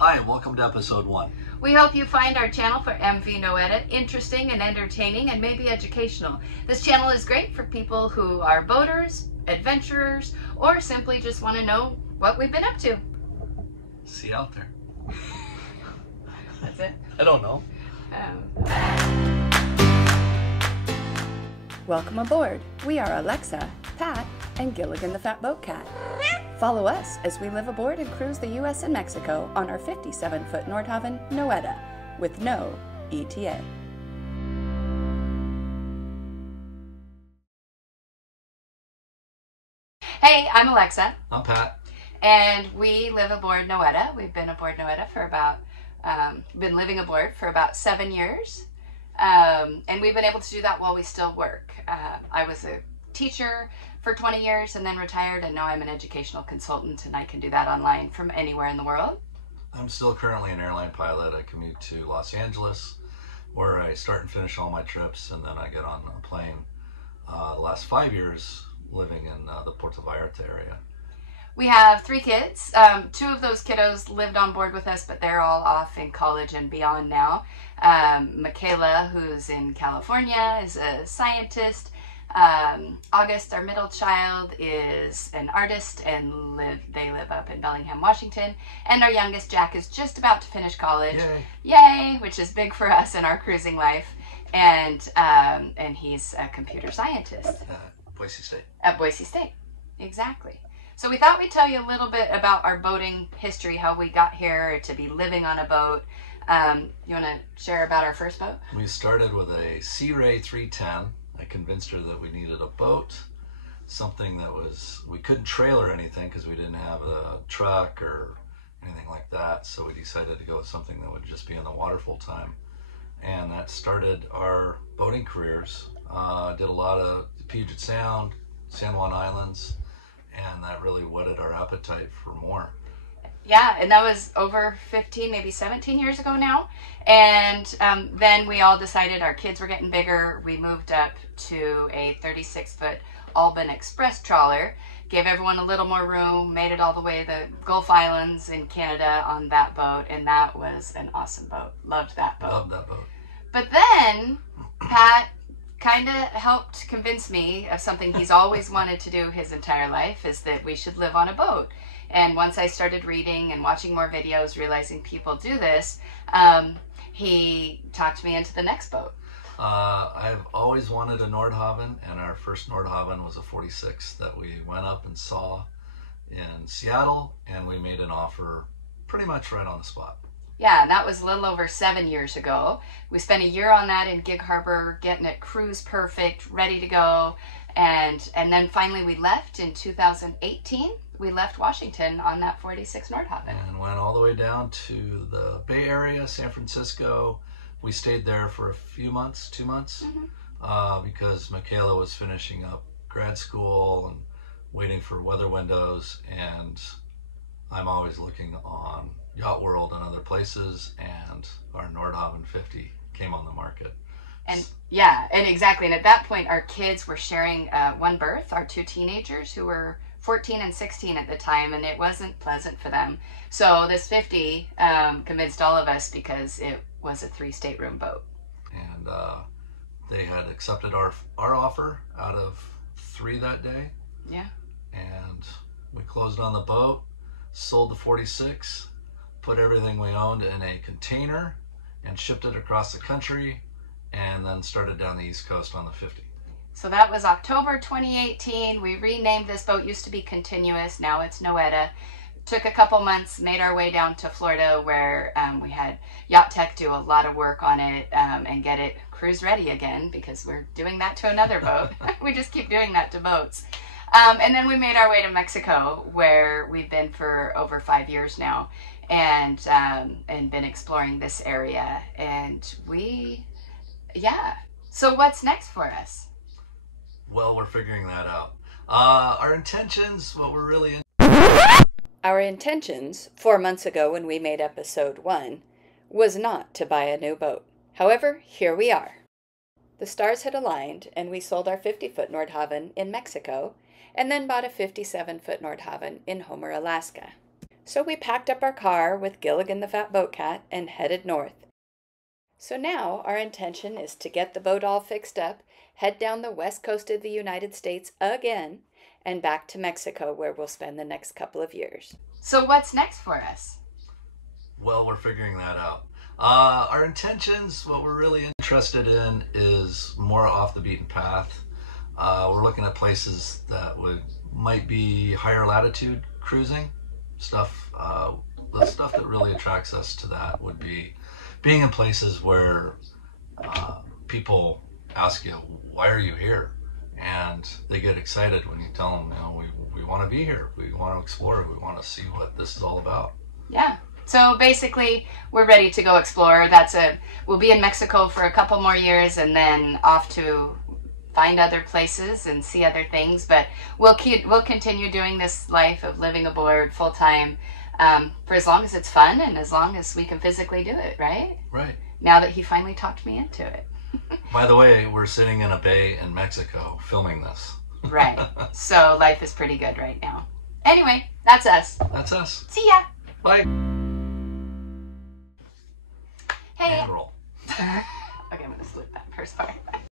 Hi, and welcome to episode 1. We hope you find our channel for MV Noeta interesting and entertaining and maybe educational. This channel is great for people who are boaters, adventurers, or simply just want to know what we've been up to. See you out there. That's it? I don't know. Welcome aboard. We are Alexa, Pat, and Gilligan the Fat Boat Cat. Follow us as we live aboard and cruise the U.S. and Mexico on our 57-foot Nordhavn Noeta with no ETA. Hey, I'm Alexa. I'm Pat. And we live aboard Noeta. We've been aboard Noeta for about, been living aboard for about 7 years. And we've been able to do that while we still work. I was a teacher for 20 years and then retired, and now I'm an educational consultant, and I can do that online from anywhere in the world. I'm still currently an airline pilot. I commute to Los Angeles, where I start and finish all my trips, and then I get on a plane. The last 5 years living in the Puerto Vallarta area. We have 3 kids. 2 of those kiddos lived on board with us, but they're all off in college and beyond now. Michaela, who's in California, is a scientist. August, our middle child, is an artist and they live up in Bellingham, Washington. And our youngest, Jack, is just about to finish college. Yay! Yay! Which is big for us in our cruising life. And he's a computer scientist. Boise State. At Boise State, exactly. So we thought we'd tell you a little bit about our boating history, how we got here to be living on a boat. You want to share about our first boat? We started with a Sea Ray 310. I convinced her that we needed a boat, something that we couldn't trailer anything because we didn't have a truck or anything like that. So we decided to go with something that would just be in the water full time. And that started our boating careers. Did a lot of Puget Sound, San Juan Islands, and that really whetted our appetite for more. Yeah, and that was over 15, maybe 17 years ago now. And then we all decided our kids were getting bigger. We moved up to a 36-foot Albin Express trawler, gave everyone a little more room, made it all the way to the Gulf Islands in Canada on that boat, and that was an awesome boat. Loved that boat. Loved that boat. But then Pat kind of helped convince me of something he's always wanted to do his entire life, is that we should live on a boat. And once I started reading and watching more videos, realizing people do this, he talked me into the next boat. I've always wanted a Nordhavn, and our first Nordhavn was a 46 that we went up and saw in Seattle, and we made an offer pretty much right on the spot. Yeah, and that was a little over 7 years ago. We spent a year on that in Gig Harbor, getting it cruise perfect, ready to go. And then finally we left in 2018. We left Washington on that 46 Nordhavn. And went all the way down to the Bay Area, San Francisco. We stayed there for a few months, 2 months, because Michaela was finishing up grad school and waiting for weather windows. And I'm always looking on Yacht World and other places, and our Nordhavn 50 came on the market. And yeah, and exactly. And at that point, our kids were sharing one berth, our 2 teenagers who were 14 and 16 at the time, and it wasn't pleasant for them. So this 50 convinced all of us because it was a 3-stateroom boat. And they had accepted our offer out of 3 that day. Yeah. And we closed on the boat, sold the 46, put everything we owned in a container and shipped it across the country, and then started down the East Coast on the 50. So that was October 2018. We renamed this boat. Used to be Continuous, now it's Noeta. Took a couple months, made our way down to Florida, where we had Yacht Tech do a lot of work on it and get it cruise ready again, because we're doing that to another boat. We just keep doing that to boats. And then we made our way to Mexico, where we've been for over 5 years now, and been exploring this area. And yeah. So what's next for us? Well, we're figuring that out. Our intentions, what we're really Our intentions, 4 months ago when we made episode 1, was not to buy a new boat. However, here we are. The stars had aligned, and we sold our 50-foot Nordhavn in Mexico, and then bought a 57-foot Nordhavn in Homer, Alaska. So we packed up our car with Gilligan the Fat Boat Cat and headed north. So now our intention is to get the boat all fixed up, head down the west coast of the United States again, and back to Mexico where we'll spend the next couple of years. So what's next for us? Well, we're figuring that out. Our intentions, what we're really interested in is more off the beaten path. We're looking at places that might be higher latitude cruising stuff. The stuff that really attracts us to that would be being in places where people ask you, why are you here? And they get excited when you tell them, we want to be here. We want to explore. We want to see what this is all about. Yeah. So basically, we're ready to go explore. We'll be in Mexico for a couple more years and then off to find other places and see other things. But we'll continue doing this life of living aboard full time for as long as it's fun and as long as we can physically do it, right? Right. Now that he finally talked me into it. By the way, we're sitting in a bay in Mexico filming this. Right. So life is pretty good right now. Anyway, that's us. That's us. See ya. Bye. Hey. And roll. Okay, I'm going to slip that first part.